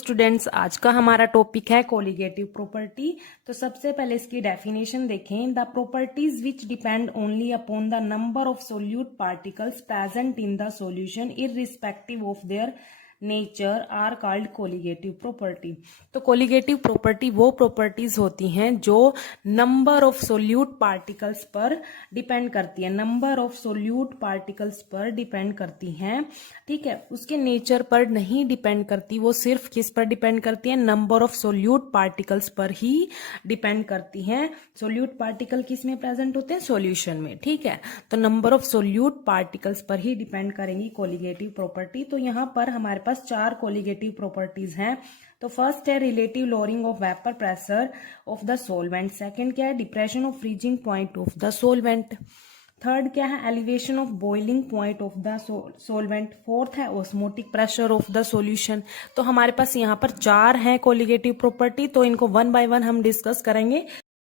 Students, आज का हमारा टॉपिक है कोलिगेटिव प्रॉपर्टी। तो सबसे पहले इसकी डेफिनेशन देखें। The properties which depend only upon the number of solute particles present in the solution irrespective of their nature are called colligative property. तो कोलिगेटिव प्रॉपर्टी वो प्रॉपर्टीज होती हैं जो नंबर ऑफ सोल्यूट पार्टिकल्स पर depend करती है, number of solute particles पर depend करती हैं। ठीक है, उसके नेचर पर नहीं डिपेंड करती, वो सिर्फ किस पर डिपेंड करती है, नंबर ऑफ सोल्यूट पार्टिकल्स पर ही डिपेंड करती हैं। सोल्यूट पार्टिकल किस में प्रेजेंट होते हैं? सॉल्यूशन में। ठीक है, तो नंबर ऑफ सोल्यूट पार्टिकल्स पर ही डिपेंड करेंगी कोलिगेटिव प्रॉपर्टी। तो यहाँ पर हमारे पास 4 कोलिगेटिव प्रॉपर्टीज हैं। तो फर्स्ट है relative lowering of vapour pressure of the solvent. Second क्या है? Depression of freezing point of the solvent. Third क्या है? Elevation of boiling point of the solvent. Fourth है osmotic pressure of the solution. तो हमारे पास यहाँ पर 4 हैं कोलिगेटिव प्रॉपर्टी, तो इनको वन बाय वन हम डिस्कस करेंगे।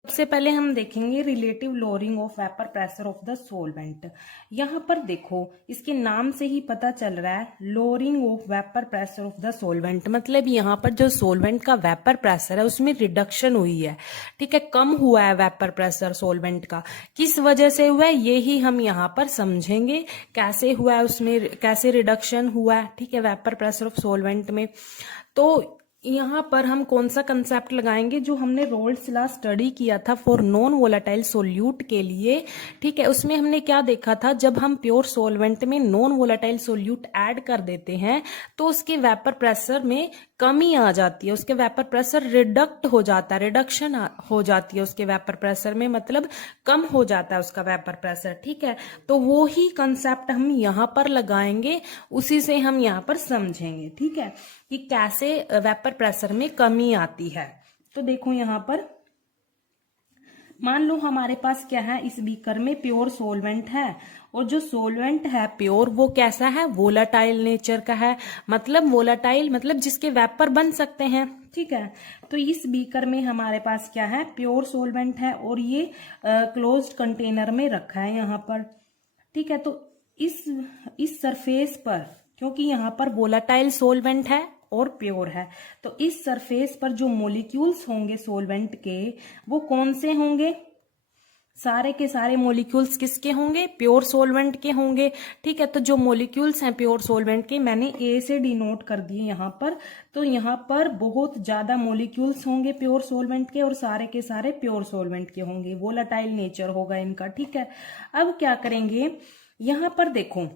सबसे पहले हम देखेंगे relative lowering of vapour pressure of the solvent. यहाँ पर देखो, इसके नाम से ही पता चल रहा है lowering of vapour pressure of the solvent, मतलब यहाँ पर जो सोलवेंट का वेपर प्रेशर है उसमें रिडक्शन हुई है। ठीक है, कम हुआ है वेपर प्रेशर सोलवेंट का। किस वजह से हुआ है ये ही हम यहाँ पर समझेंगे, कैसे हुआ है, उसमें कैसे रिडक्शन हुआ है। ठीक है, वेपर प्रेशर ऑफ सोलवेंट में। तो यहाँ पर हम कौन सा कंसेप्ट लगाएंगे जो हमने रोल्स लॉ स्टडी किया था फॉर नॉन वोलेटाइल सोल्यूट के लिए। ठीक है, उसमें हमने क्या देखा था, जब हम प्योर सोलवेंट में नॉन वोलेटाइल सोल्यूट ऐड कर देते हैं तो उसके वेपर प्रेशर में कमी आ जाती है, उसके वेपर प्रेशर रिडक्ट हो जाता है, रिडक्शन हो जाती है उसके वेपर प्रेशर में, मतलब कम हो जाता है उसका वेपर प्रेशर। ठीक है, तो वो ही कंसेप्ट हम यहाँ पर लगाएंगे, उसी से हम यहाँ पर समझेंगे। ठीक है, कि कैसे वेपर प्रेशर में कमी आती है। तो देखो यहाँ पर मान लो हमारे पास क्या है, इस बीकर में प्योर सोलवेंट है, और जो सोलवेंट है प्योर वो कैसा है? वोलाटाइल नेचर का है। मतलब वोलाटाइल मतलब जिसके वेपर बन सकते हैं। ठीक है, तो इस बीकर में हमारे पास क्या है? प्योर सोलवेंट है, और ये क्लोज्ड कंटेनर में रखा है यहाँ पर। ठीक है, तो इस सरफेस पर, क्योंकि यहाँ पर वोलाटाइल सोलवेंट है और प्योर है, तो इस सरफेस पर जो मॉलिक्यूल्स होंगे सोलवेंट के, वो कौन से होंगे? सारे के सारे मॉलिक्यूल्स किसके होंगे? प्योर सोलवेंट के होंगे। ठीक है, तो जो मॉलिक्यूल्स हैं प्योर सोलवेंट के, मैंने ए से डिनोट कर दिए यहाँ पर। तो यहाँ पर बहुत ज्यादा मॉलिक्यूल्स होंगे प्योर सोलवेंट के, और सारे के सारे प्योर सोलवेंट के होंगे, वोलाटाइल नेचर होगा इनका। ठीक है, अब क्या करेंगे, यहाँ पर देखो,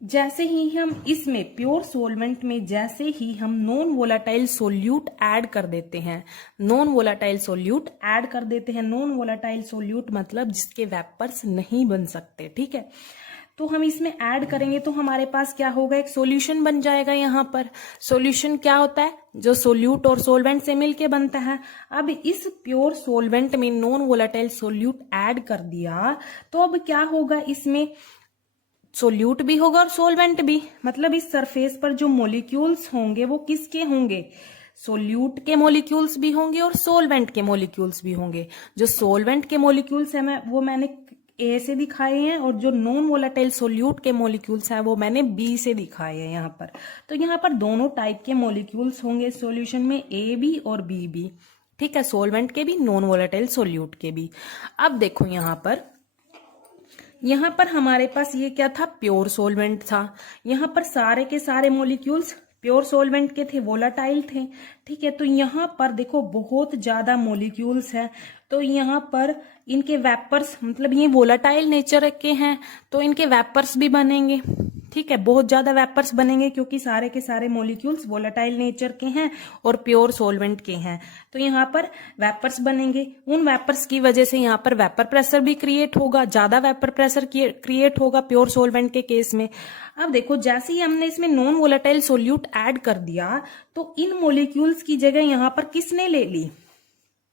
जैसे ही हम इसमें प्योर सोलवेंट में जैसे ही हम नॉन वोलाटाइल सोल्यूट ऐड कर देते हैं, नॉन वोलाटाइल सोल्यूट ऐड कर देते हैं, नॉन वोलाटाइल सोल्यूट मतलब जिसके वेपर्स नहीं बन सकते। ठीक है, तो हम इसमें ऐड करेंगे तो हमारे पास क्या होगा? एक सॉल्यूशन बन जाएगा। यहाँ पर सॉल्यूशन क्या होता है? जो सोल्यूट और सोलवेंट से मिलके बनता है। अब इस प्योर सोलवेंट में नॉन वोलाटाइल सोल्यूट ऐड कर दिया, तो अब क्या होगा? इसमें सोल्यूट भी होगा और सोलवेंट भी, मतलब इस सरफेस पर जो मॉलिक्यूल्स होंगे वो किसके होंगे? सोल्यूट के मॉलिक्यूल्स भी होंगे और सोलवेंट के मॉलिक्यूल्स भी होंगे। जो सोलवेंट के मॉलिक्यूल्स है वो मैंने ए से दिखाए हैं, और जो नॉन वोलाटाइल सोल्यूट के मॉलिक्यूल्स हैं वो मैंने बी से दिखाए हैं यहाँ पर। तो यहाँ पर दोनों टाइप के मॉलिक्यूल्स होंगे सॉल्यूशन में, ए भी और बी भी। ठीक है, सोलवेंट के भी, नॉन वोलाटाइल सोल्यूट के भी। अब देखो यहाँ पर हमारे पास ये क्या था? प्योर सोलवेंट था। यहाँ पर सारे के सारे मॉलिक्यूल्स प्योर सोलवेंट के थे, वोलाटाइल थे। ठीक है, तो यहाँ पर देखो बहुत ज्यादा मॉलिक्यूल्स हैं, तो यहाँ पर इनके वेपर्स, मतलब ये वोलाटाइल नेचर के हैं तो इनके वेपर्स भी बनेंगे। ठीक है, बहुत ज्यादा वेपर्स बनेंगे क्योंकि सारे के सारे मॉलिक्यूल्स वोलाटाइल नेचर के हैं और प्योर सोलवेंट के हैं, तो यहाँ पर वेपर्स बनेंगे। उन वेपर्स की वजह से यहाँ पर वेपर प्रेशर भी क्रिएट होगा, ज्यादा वेपर प्रेशर क्रिएट होगा प्योर सोलवेंट के केस में। अब देखो, जैसे ही हमने इसमें नॉन वोलाटाइल सोल्यूट ऐड कर दिया तो इन मॉलिक्यूल्स की जगह यहाँ पर किसने ले ली?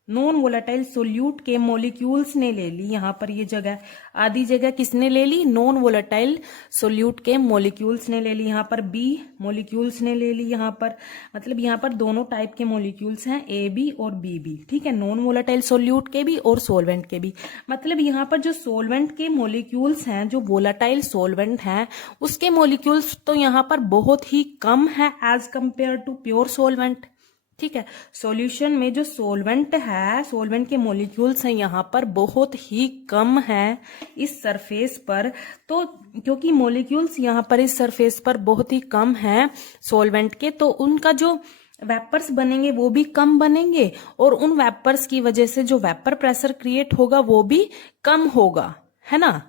नॉन वोलेटाइल सोल्यूट के मॉलिक्यूल्स ने ले ली, यहाँ पर ये जगह आधी जगह किसने ले ली, नॉन वोलेटाइल सोल्यूट के मॉलिक्यूल्स ने ले ली, यहाँ पर बी मॉलिक्यूल्स ने ले ली, यहाँ पर मतलब यहाँ पर दोनों टाइप के मॉलिक्यूल्स हैं, ए बी और बी बी, ठीक है, नॉन वोलेटाइल सोल्यूट के भी और सोलवेंट के भी। मतलब यहाँ पर जो सोलवेंट के मॉलिक्यूल्स हैं, जो वोलेटाइल सोलवेंट हैं, उसके मॉलिक्यूल्स तो यहाँ पर बहुत ही कम है as compare to pure solvent, ठीक है। सॉल्यूशन में जो सोलवेंट है, सोलवेंट के मॉलिक्यूल्स हैं यहाँ पर बहुत ही कम है इस सरफेस पर, तो क्योंकि मॉलिक्यूल्स यहाँ पर इस सरफेस पर बहुत ही कम है सोलवेंट के, तो उनका जो वेपर्स बनेंगे वो भी कम बनेंगे, और उन वेपर्स की वजह से जो वेपर प्रेशर क्रिएट होगा वो भी कम होगा, है ना।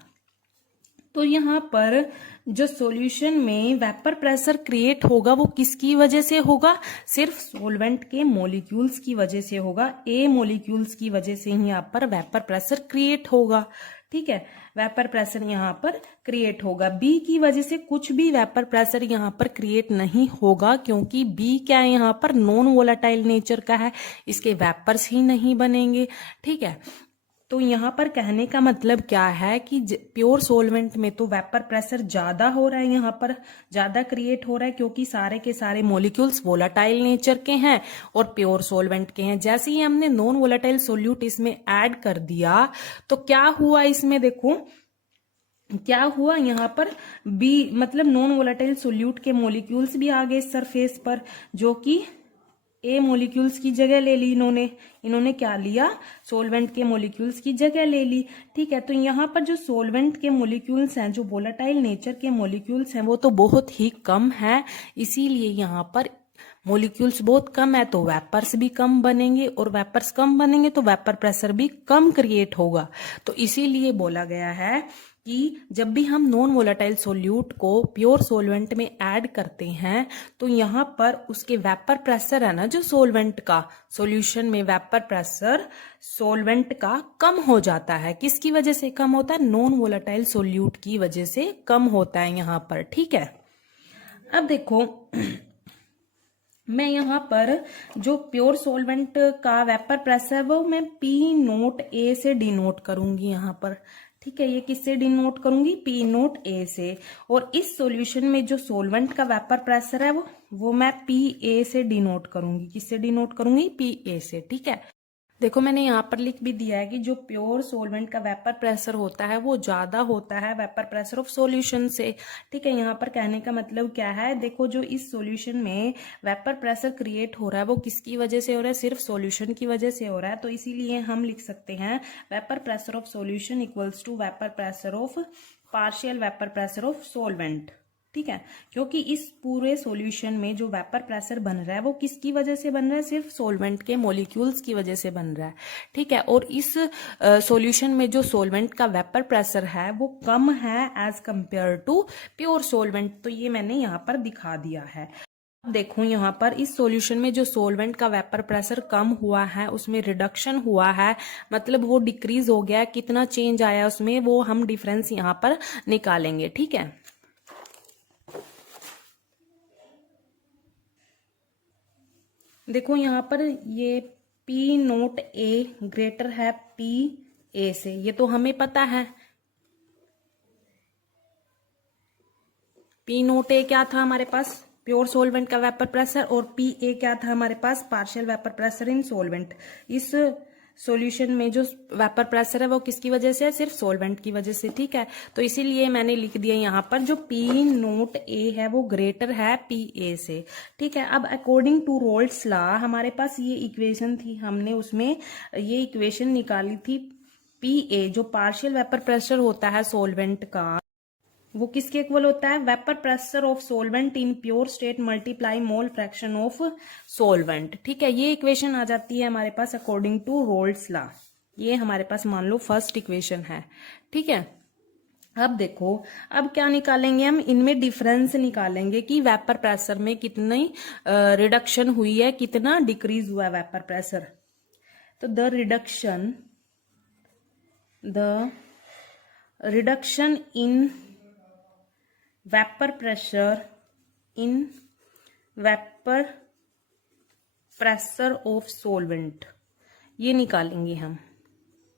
तो यहाँ पर जो सॉल्यूशन में वेपर प्रेशर क्रिएट होगा वो किसकी वजह से होगा, सिर्फ सोलवेंट के मॉलिक्यूल्स की वजह से होगा, ए मॉलिक्यूल्स की वजह से ही यहाँ पर वेपर प्रेशर क्रिएट होगा, ठीक है। वेपर प्रेशर यहाँ पर क्रिएट होगा, बी की वजह से कुछ भी वेपर प्रेशर यहाँ पर क्रिएट नहीं होगा, क्योंकि बी क्या है, यहाँ पर नॉन वोलेटाइल नेचर का है, इसके वेपर्स ही नहीं बनेंगे, ठीक है। तो यहाँ पर कहने का मतलब क्या है कि प्योर सोलवेंट में तो वेपर प्रेशर ज्यादा हो रहा है, यहाँ पर ज्यादा क्रिएट हो रहा है, क्योंकि सारे के सारे मॉलिक्यूल्स वोलेटाइल नेचर के हैं और प्योर सोलवेंट के हैं। जैसे ही हमने नॉन वोलेटाइल सोल्यूट इसमें ऐड कर दिया तो क्या हुआ, इसमें देखो क्या हुआ, यहाँ पर बी मतलब नॉन वोलेटाइल सोल्यूट के मॉलिक्यूल्स भी आ गए सरफेस पर, जो कि ए मॉलिक्यूल्स की जगह ले ली, इन्होंने क्या लिया, सोलवेंट के मॉलिक्यूल्स की जगह ले ली, ठीक है। तो यहाँ पर जो सोलवेंट के मॉलिक्यूल्स हैं, जो वोलेटाइल नेचर के मॉलिक्यूल्स हैं, वो तो बहुत ही कम है, इसीलिए यहाँ पर मॉलिक्यूल्स बहुत कम है तो वेपर्स भी कम बनेंगे, और वेपर्स कम बनेंगे तो वेपर प्रेशर भी कम क्रिएट होगा। तो इसीलिए बोला गया है कि जब भी हम नॉन वोलेटाइल सोल्यूट को प्योर सोलवेंट में ऐड करते हैं तो यहाँ पर उसके वेपर प्रेशर है ना, जो सोलवेंट का, सॉल्यूशन में वेपर प्रेशर सोलवेंट का कम हो जाता है। किसकी वजह से कम होता है, नॉन वोलेटाइल सोल्यूट की वजह से कम होता है यहाँ पर, ठीक है। अब देखो मैं यहाँ पर जो प्योर सोलवेंट का वेपर प्रेशर वो मैं पी नोट ए से डिनोट करूंगी यहाँ पर, ठीक है। ये किससे डिनोट करूंगी, पी नोट ए से, और इस सॉल्यूशन में जो सोलवेंट का वेपर प्रेशर है वो मैं पी ए से डिनोट करूंगी, किससे डिनोट करूंगी, पी ए से, ठीक है। देखो मैंने यहाँ पर लिख भी दिया है कि जो प्योर सोलवेंट का वेपर प्रेशर होता है वो ज्यादा होता है वेपर प्रेशर ऑफ सॉल्यूशन से, ठीक है। यहाँ पर कहने का मतलब क्या है, देखो जो इस सॉल्यूशन में वेपर प्रेशर क्रिएट हो रहा है वो किसकी वजह से हो रहा है, सिर्फ सॉल्यूशन की वजह से हो रहा है, तो इसीलिए हम लिख सकते हैं vapour pressure of solution equals to vapour pressure of partial vapour pressure of solvent, ठीक है। क्योंकि इस पूरे सॉल्यूशन में जो वेपर प्रेशर बन रहा है वो किसकी वजह से बन रहा है, सिर्फ सोलवेंट के मॉलिक्यूल्स की वजह से बन रहा है, ठीक है। और इस सॉल्यूशन में जो सोलवेंट का वेपर प्रेशर है वो कम है as compare to pure solvent, तो ये मैंने यहाँ पर दिखा दिया है। अब देखो यहाँ पर इस सॉल्यूशन में जो सोलवेंट का वेपर प्रेशर कम हुआ है उसमें रिडक्शन हुआ है, मतलब वो डिक्रीज हो गया, कितना चेंज आया उसमें वो हम डिफरेंस यहाँ पर निकालेंगे, ठीक है। देखो यहाँ पर ये पी नोट ए ग्रेटर है पी ए से, ये तो हमें पता है। पी नोट ए क्या था हमारे पास, प्योर सोलवेंट का वेपर प्रेशर, और पी ए क्या था हमारे पास, partial vapour pressure in solvent. इस सॉल्यूशन में जो वेपर प्रेशर है वो किसकी वजह से है, सिर्फ सोलवेंट की वजह से, ठीक है। तो इसीलिए मैंने लिख दिया यहाँ पर जो पी नोट ए है वो ग्रेटर है पी ए से, ठीक है। अब अकॉर्डिंग टू रोल्स लॉ हमारे पास ये इक्वेशन थी, हमने उसमें ये इक्वेशन निकाली थी, पी ए जो पार्शियल वेपर प्रेशर होता है सोलवेंट का वो किसके इक्वल होता है, vapour pressure of solvent in pure state multiply mole fraction of solvent, ठीक है। ये इक्वेशन आ जाती है हमारे पास अकॉर्डिंग टू रोल्स लॉ, ये हमारे पास मान लो फर्स्ट इक्वेशन है, ठीक है। अब देखो अब क्या निकालेंगे हम, इनमें डिफरेंस निकालेंगे कि वेपर प्रेशर में कितनी रिडक्शन हुई है, कितना डिक्रीज हुआ है वेपर प्रेशर। तो the reduction in vapour pressure of solvent ये निकालेंगे हम।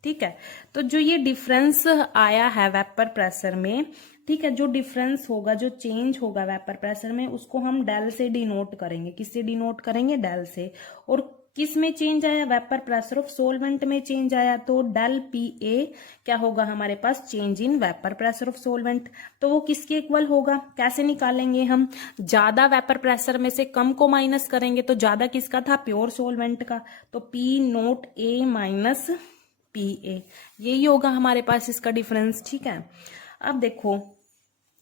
ठीक है, तो जो ये डिफरेंस आया है वेपर प्रेशर में, ठीक है, जो डिफरेंस होगा, जो चेंज होगा वेपर प्रेशर में, उसको हम डेल से डिनोट करेंगे। किससे डिनोट करेंगे? डेल से। और किस में चेंज आया? वेपर प्रेशर ऑफ सोलवेंट में चेंज आया, तो डेल पी ए क्या होगा हमारे पास? Change in vapour pressure of solvent. तो वो किसके इक्वल होगा? कैसे निकालेंगे हम? ज्यादा वेपर प्रेशर में से कम को माइनस करेंगे, तो ज्यादा किसका था? प्योर सोलवेंट का। तो P naught A minus P A, यही होगा हमारे पास इसका डिफरेंस। ठीक है, अब देखो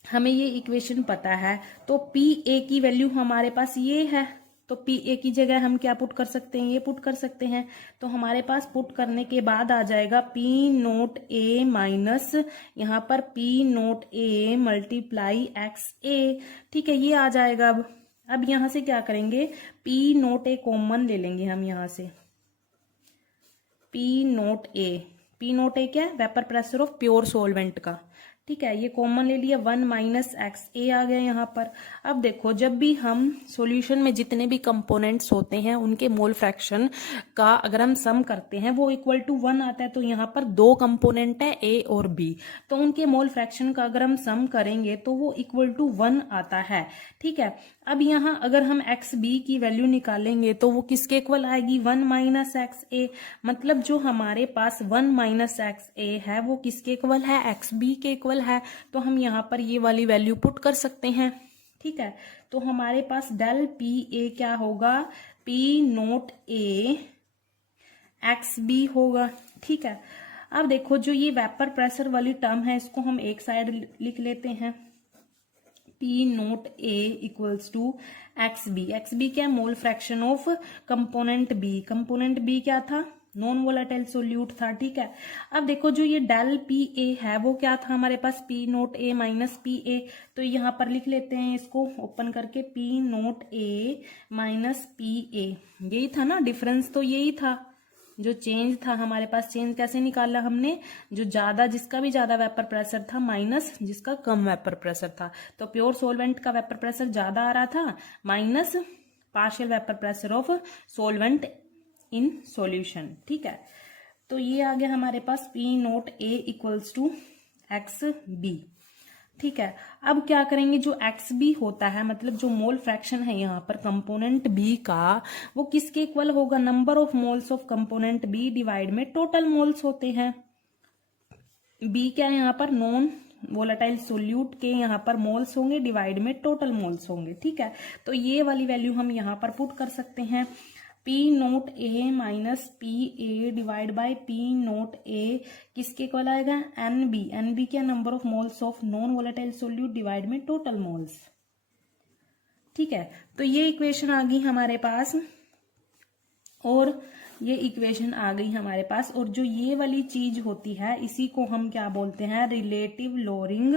हमें ये इक्वेशन पता है, तो पी ए की वैल्यू हमारे पास ये है, तो पी ए की जगह हम क्या पुट कर सकते हैं? ये पुट कर सकते हैं। तो हमारे पास पुट करने के बाद आ जाएगा पी नोट ए माइनस यहाँ पर P naught A multiply x ए। ठीक है, ये आ जाएगा। अब यहाँ से क्या करेंगे? पी नोट ए कॉमन ले लेंगे हम यहाँ से। पी नोट ए क्या है? Vapour pressure of pure solvent का। ठीक है, ये कॉमन ले लिया, 1 माइनस एक्स ए आ गया यहाँ पर। अब देखो, जब भी हम सॉल्यूशन में जितने भी कंपोनेंट्स होते हैं उनके मोल फ्रैक्शन का अगर हम सम करते हैं वो इक्वल टू 1 आता है। तो यहाँ पर दो कंपोनेंट है ए और बी, तो उनके मोल फ्रैक्शन का अगर हम सम करेंगे तो वो इक्वल टू 1 आता है। ठीक है, अब यहाँ अगर हम एक्स बी की वैल्यू निकालेंगे तो वो किसके इक्वल आएगी? 1 माइनस एक्स ए। मतलब जो हमारे पास 1 माइनस एक्स ए है वो किसके इक्वल है? एक्स बी के इक्वल है। तो हम यहाँ पर ये वाली वैल्यू पुट कर सकते हैं। ठीक है, तो हमारे पास डेल पी ए क्या होगा? पी नोट ए एक्स बी होगा। ठीक है, अब देखो जो ये वेपर प्रेशर वाली टर्म है इसको हम एक साइड लिख लेते हैं। P naught A equals to X B. X B क्या? Mole fraction of component B. Component B क्या था? नॉन वोलेटाइल सोल्यूट था। ठीक है, अब देखो जो ये डेल पी ए है वो क्या था हमारे पास? P naught A minus P A. तो यहाँ पर लिख लेते हैं इसको ओपन करके, P naught A minus P A. यही था ना डिफरेंस, तो यही था जो चेंज था हमारे पास। चेंज कैसे निकाला हमने? जो ज्यादा, जिसका भी ज्यादा वेपर प्रेशर था माइनस जिसका कम वेपर प्रेशर था। तो प्योर सोलवेंट का वेपर प्रेशर ज्यादा आ रहा था minus partial vapour pressure of solvent in solution. ठीक है, तो ये आ गया हमारे पास P naught A equals to X B. ठीक है, अब क्या करेंगे? जो एक्स बी होता है, मतलब जो मोल फ्रैक्शन है यहाँ पर कंपोनेंट बी का, वो किसके इक्वल होगा? Number of moles of component B divide में टोटल मोल्स होते हैं। बी क्या है यहाँ पर? नॉन वोलेटाइल सोल्यूट के यहाँ पर मोल्स होंगे डिवाइड में टोटल मोल्स होंगे। ठीक है, तो ये वाली वैल्यू हम यहाँ पर पुट कर सकते हैं। P naught A minus P A divide by P naught A किसके इक्वल आएगा? N B. एन बी क्या? Number of moles of non volatile solute divide में टोटल मोल्स। ठीक है, तो ये इक्वेशन आ गई हमारे पास, और ये इक्वेशन आ गई हमारे पास। और जो ये वाली चीज होती है इसी को हम क्या बोलते हैं? Relative lowering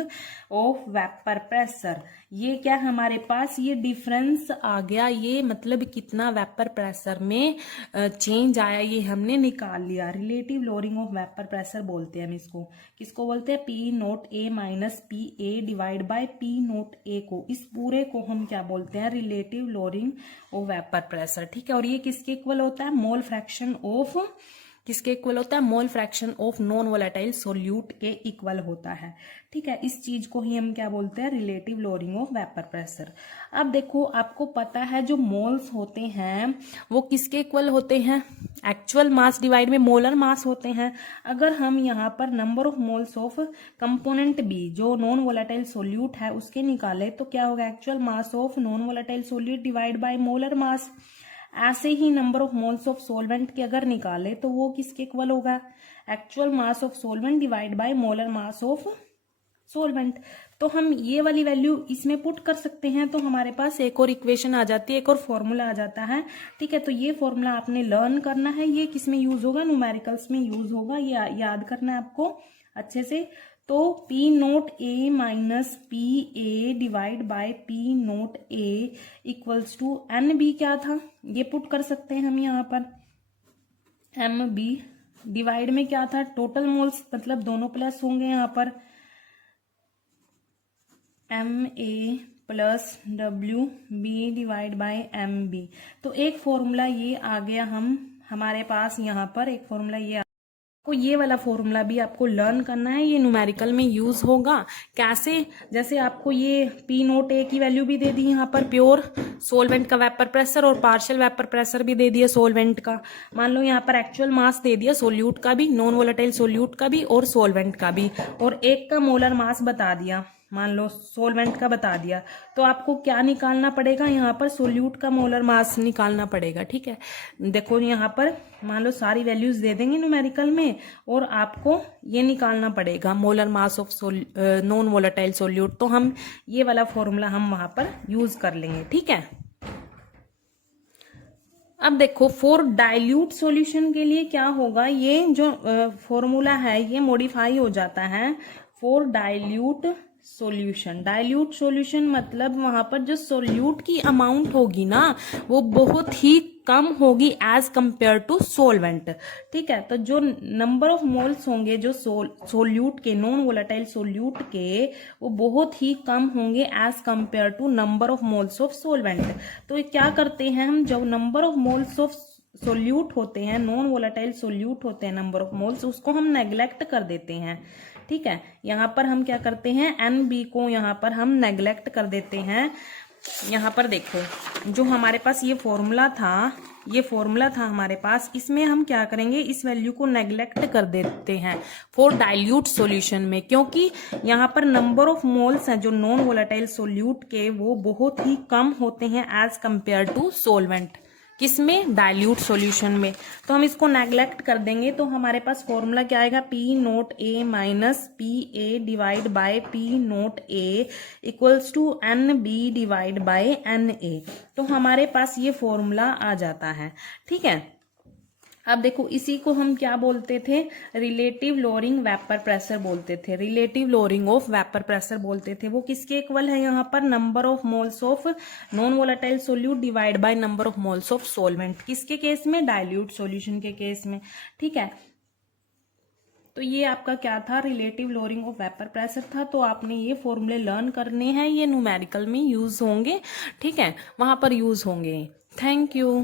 of vapour pressure. ये क्या हमारे पास? ये डिफरेंस आ गया, ये मतलब कितना वेपर प्रेशर में चेंज आया ये हमने निकाल लिया। Relative lowering of vapour pressure बोलते हैं हम इसको। किसको बोलते हैं? P naught A minus P A divide by P naught A को, इस पूरे को हम क्या बोलते हैं? Relative lowering of vapour pressure. ठीक है, और ये किसके इक्वल होता है? मोल फ्रैक्शन ऑफ, किसके इक्वल होता है? Mole fraction of non volatile solute के इक्वल होता है। ठीक है, इस चीज को ही हम क्या बोलते हैं? Relative lowering of vapour pressure. अब देखो, आपको पता है जो मोल्स होते हैं वो किसके इक्वल होते हैं? एक्चुअल मास डिवाइड में मोलर मास होते हैं। अगर हम यहाँ पर number of moles of component B जो नॉन वोलेटाइल सोल्यूट है उसके निकाले तो क्या होगा? Actual mass of non volatile solute divide by molar mass. ऐसे ही number of moles of solvent के अगर निकाले तो वो किसके इक्वल होगा? Actual mass of solvent divide by molar mass of solvent. तो हम ये वाली वैल्यू इसमें पुट कर सकते हैं, तो हमारे पास एक और इक्वेशन आ जाती है, एक और फॉर्मूला आ जाता है। ठीक है, तो ये फॉर्मूला आपने लर्न करना है। ये किस में यूज होगा? न्यूमेरिकल्स में यूज होगा, ये याद करना है आपको अच्छे से। तो P naught A minus P A divide by P naught A equals to N B क्या था? ये पुट कर सकते हैं हम यहाँ पर। एम बी डिवाइड में क्या था? टोटल मोल्स, मतलब दोनों प्लस होंगे यहाँ पर। M A plus W B divide by M B. तो एक फॉर्मूला ये आ गया हम हमारे पास यहाँ पर एक फॉर्मूला ये को ये वाला फॉर्मूला भी आपको लर्न करना है, ये न्यूमेरिकल में यूज होगा। कैसे? जैसे आपको ये पी नोट ए की वैल्यू भी दे दी यहाँ पर प्योर सोलवेंट का वेपर प्रेशर और पार्शियल वेपर प्रेशर भी दे दिया सोलवेंट का। मान लो यहाँ पर एक्चुअल मास दे दिया सोल्यूट का भी, नॉन वोलेटाइल सोल्यूट का भी और सोलवेंट का भी, और एक का मोलर मास बता दिया, मान लो सोलवेंट का बता दिया। तो आपको क्या निकालना पड़ेगा? यहाँ पर सोल्यूट का मोलर मास निकालना पड़ेगा। ठीक है, देखो यहाँ पर मान लो सारी वैल्यूज दे देंगे न्यूमेरिकल में, और आपको ये निकालना पड़ेगा molar mass of non volatile solute. तो हम ये वाला फॉर्मूला हम वहां पर यूज कर लेंगे। ठीक है, अब देखो फॉर डाइल्यूट सॉल्यूशन के लिए क्या होगा, ये जो फॉर्मूला है ये मॉडिफाई हो जाता है for dilute solution. Dilute solution मतलब वहां पर जो सोल्यूट की अमाउंट होगी ना वो बहुत ही कम होगी एज कंपेयर टू सोलवेंट। ठीक है, तो जो नंबर ऑफ मोल्स होंगे जो सोल्यूट के, नॉन वोलेटाइल सोल्यूट के, वो बहुत ही कम होंगे as compare to number of moles of solvent. तो ये क्या करते हैं हम, जब number of moles of solute होते हैं, नॉन वोलेटाइल सोल्यूट होते हैं, नंबर ऑफ मोल्स, उसको हम नेग्लेक्ट कर देते हैं। ठीक है, यहाँ पर हम क्या करते हैं, एन बी को यहाँ पर हम नेग्लेक्ट कर देते हैं। यहाँ पर देखो जो हमारे पास ये फॉर्मूला था हमारे पास, इसमें हम क्या करेंगे, इस वैल्यू को नेग्लेक्ट कर देते हैं फॉर डाइल्यूट सॉल्यूशन में, क्योंकि यहाँ पर नंबर ऑफ मोल्स हैं जो नॉन वोलेटाइल सोल्यूट के, वो बहुत ही कम होते हैं एज कंपेयर टू सोलवेंट। किसमें? डाइल्यूट सॉल्यूशन में। तो हम इसको नेग्लेक्ट कर देंगे, तो हमारे पास फॉर्मूला क्या आएगा, P naught A minus P A divide by P naught A equals to N B divide by N A. तो हमारे पास ये फॉर्मूला आ जाता है। ठीक है, अब देखो इसी को हम क्या बोलते थे, रिलेटिव लोअरिंग वेपर प्रेशर बोलते थे, relative lowering of vapour pressure बोलते थे। वो किसके इक्वल है यहाँ पर, number of moles of non volatile solute divide by number of moles of solvent. किसके केस में? डाइल्यूट सॉल्यूशन के केस में। ठीक है, तो ये आपका क्या था, relative lowering of vapour pressure था। तो आपने ये फॉर्मूले लर्न करने हैं, ये न्यूमेरिकल में यूज होंगे। ठीक है, वहां पर यूज होंगे। Thank you.